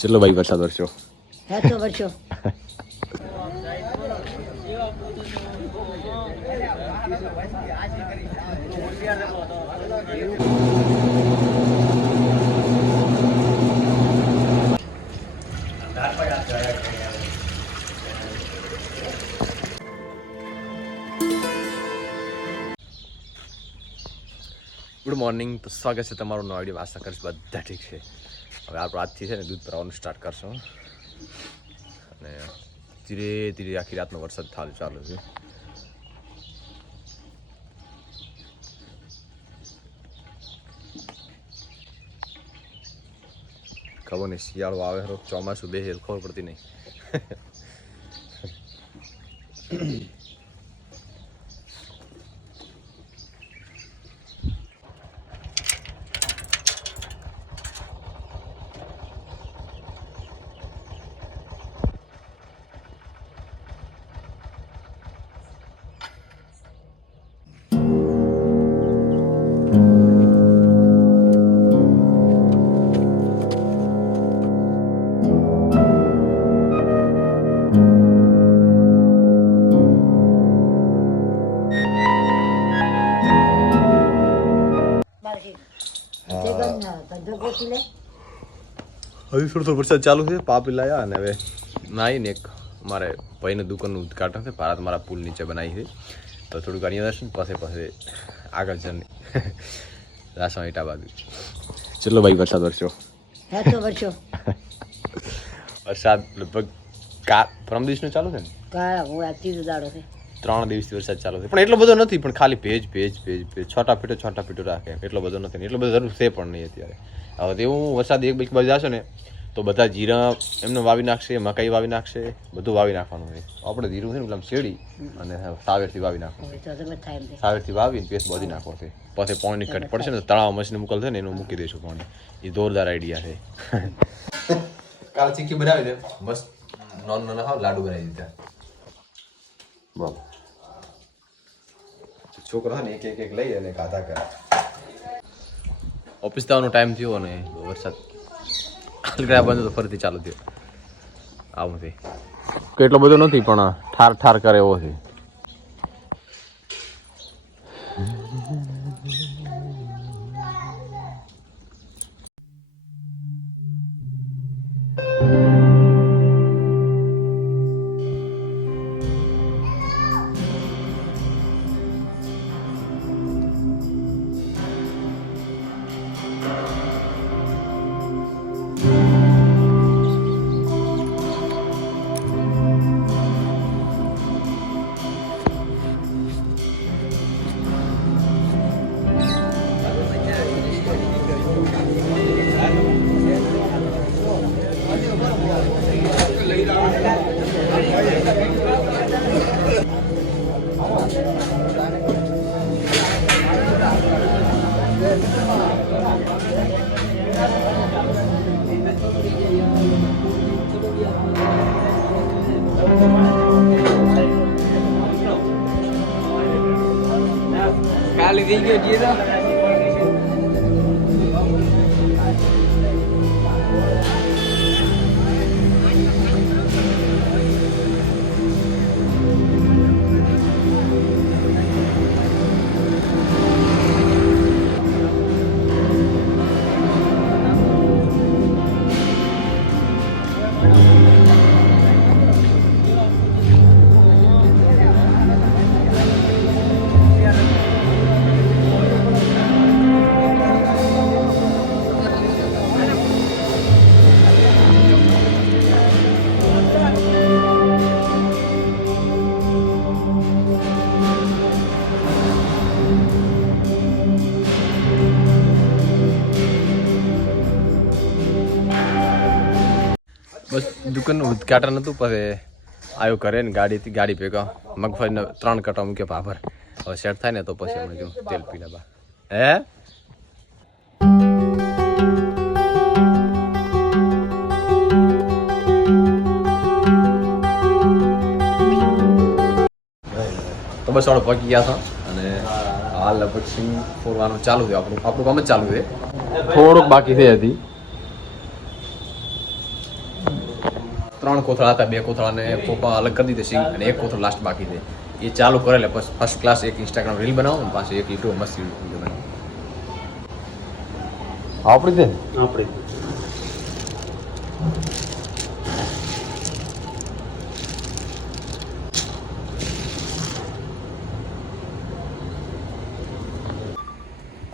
ચલો ભાઈ વરસાદ વરસ્યો. હે તો વરસ્યો. Good morning. તો સ્વાગત છે તમારું નવા વિડીયો. આશા કરીશ બધા ઠીક છે. હવે આપણે આજથી છે ને દૂધ ભરાવાનું સ્ટાર્ટ કરશું અને ધીરે ધીરે આખી રાતનો વરસાદ ચાલુ છે. ખબર નહીં શિયાળો આવે ચોમાસું બે ખબર પડતી નહીં. હવે થોડો વરસાદ ચાલુ છે. પાપી લાયા અને હવે નાહીને એક મારે ભાઈને દુકાનનું ઉદઘાટન છે. ભારત મારા પુલ નીચે બનાવી છે તો થોડુંક અહીંયા જશે ને પાસે આગળ જને રાસણ ઈટા બાજુ. ચલો ભાઈ વરસાદ વરસ્યો. હે તો વરસ્યો. વરસાદ લગભગ પરમ દિવસનો ચાલુ છે ને. હું આ ત્રીજો દાડો છે. 3 દિવસથી વરસાદ ચાલુ છે પણ એટલો બધો નથી. પણ ખાલી ભેજ છોટા પીટો રાખે. એટલો બધો નથી. એટલો બધો જરૂર છે પણ નહીં અત્યારે. હવે તેવું વરસાદ એક બાજુ જશે ને તો બધા જીરા એમને વાવી નાખશે, મકાઈ વાવી નાખશે, બધું વાવી નાખવાનું છે. આપણે જીરું છે ને પેલા શેડી અને સાવેરથી વાવી નાખવું. સાવેરથી વાવીને પેસ્ટ બધી નાખવો છે. પછી પાણીની કટ પડશે ને તળાવ મશીન મોકલશે ને એનું મૂકી દઈશું પાણી. એ જોરદાર આઈડિયા છે. કાલ ચીકી બનાવી દે મસ્ત. નાના હાવ લાડુ બનાવી દીધા. બાબા છોકરા ને એક લઈ અને ખાધા કરે. ઓફિસ જવાનો ટાઈમ થયો અને વરસાદ બંધ તો ફરીથી ચાલુ થયો. આવું છે કેટલો બધો નથી પણ ઠાર કરે એવો છે. ખાલી થઈ ગયો જીરો. બસ દુકાનનું ઉદઘાટન હતું. પછી આવ્યો કરે ને ગાડી ભેગા મગફળીને 3 કટા મૂક્યા ભાભર. હવે સેટ થાય ને તો પછી અમે જો તેલ પી લેવા. હે તો બસ આપણે પહોંચી ગયા હતા અને હાલ લગભગ સિંગ ફોરવાનું ચાલુ છે. આપણું કામ જ ચાલુ છે. થોડુંક બાકી થઈ હતી 3 કોથળા હતા, 2 કોથળાને પપ્પા અલગ કરી દીધી સિંગ અને 1 કોથળો લાસ્ટ બાકી છે. એ ચાલુ કરે એટલે પછી ફર્સ્ટ ક્લાસ એક ઇન્સ્ટાગ્રામ રીલ બનાવો ને પાછી એક યુટ્યુબ મસ્ત વિડીયો બનાવો. આપણી દે આપણે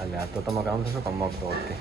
અલ્યા તો તમારે કામ થશે કમક તો ઓકે.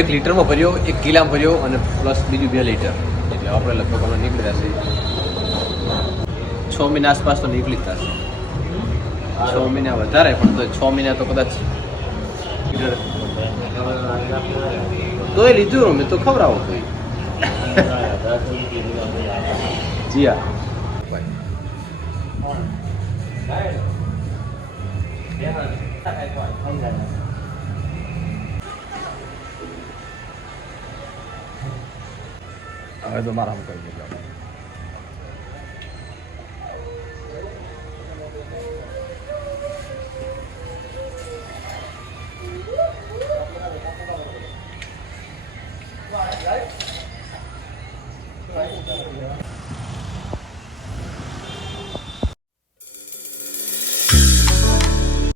એક લીટરમાં ભર્યો, એક કિલામાં ભર્યો અને પ્લસ બીજું 2 લીટર, એટલે આપણે લગભગ હમણાં નીકળી જશે 6 મહિના આસપાસ તો નીકળી જ થશે. 6 મહિના વધારે પણ તો 6 મહિના તો કદાચ તો એ લીધું મેં તો ખવડાવો કોઈ. જી હા હવે તો મારા કરી દીધા.